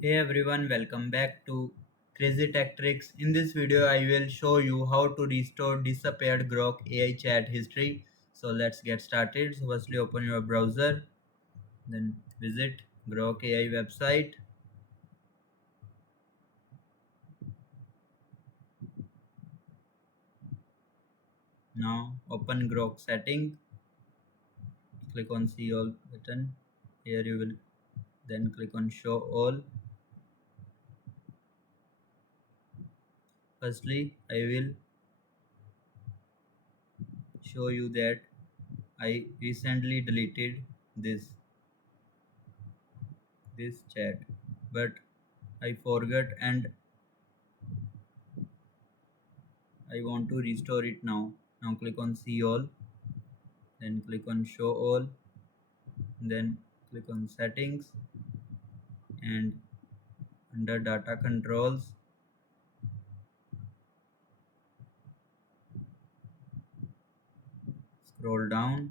Hey everyone, welcome back to Crazy Tech Tricks. In this video, I will show you how to restore disappeared Grok AI chat history. So let's get started. So firstly, open your browser, then visit Grok AI website. Now open Grok setting. Click on See All button. Here you will then click on Show All. Firstly, I will show you that I recently deleted this chat, but I forgot and I want to restore it now. Now click on see all, then click on show all, then click on settings and under data controls, scroll down.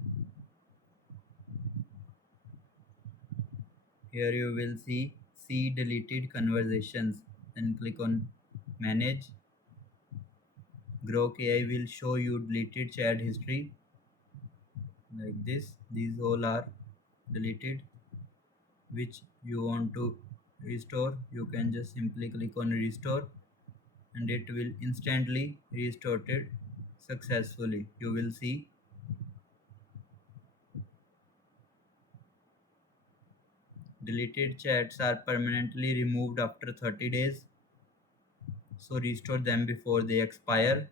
Here you will see deleted conversations. Then click on manage. Grok AI will show you deleted chat history like this. These all are deleted. Which you want to restore, you can just simply click on restore and it will instantly restore it successfully. You will see deleted chats are permanently removed after 30 days, so restore them before they expire.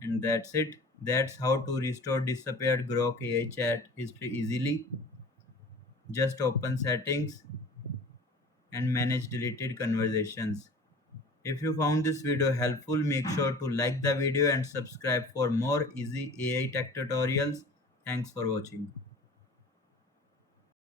And that's it. That's how to restore disappeared Grok AI chat history easily. Just open settings and manage deleted conversations. If you found this video helpful, make sure to like the video and subscribe for more easy AI tech tutorials. Thanks for watching.